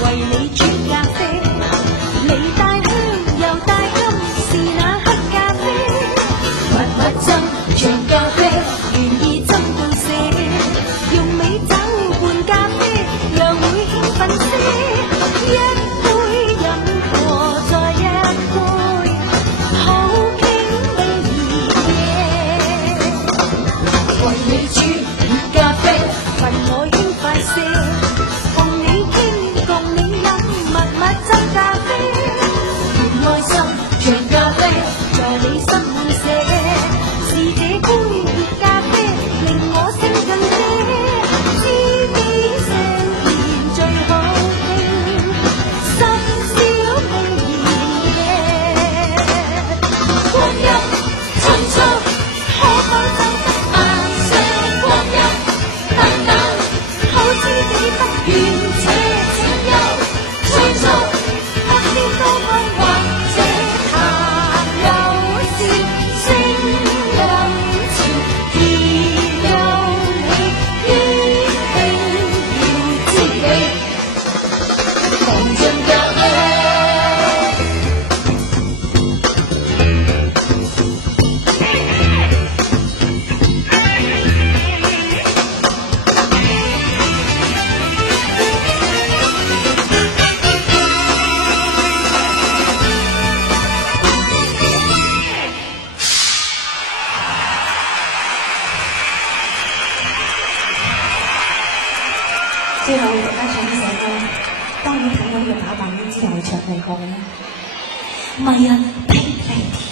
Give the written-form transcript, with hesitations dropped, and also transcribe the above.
為你煮咖啡，你帶香又帶金，是那黑咖啡，蜜蜜斟長咖啡，願意斟到瀉，用美酒換咖啡，又會興奮些，一杯飲過再一杯，好傾味兒夜，為你煮熱咖啡，份我輕快些。最後為大家唱呢首歌，當然睇到佢打扮都知道係唱咩歌啦，迷人霹靂。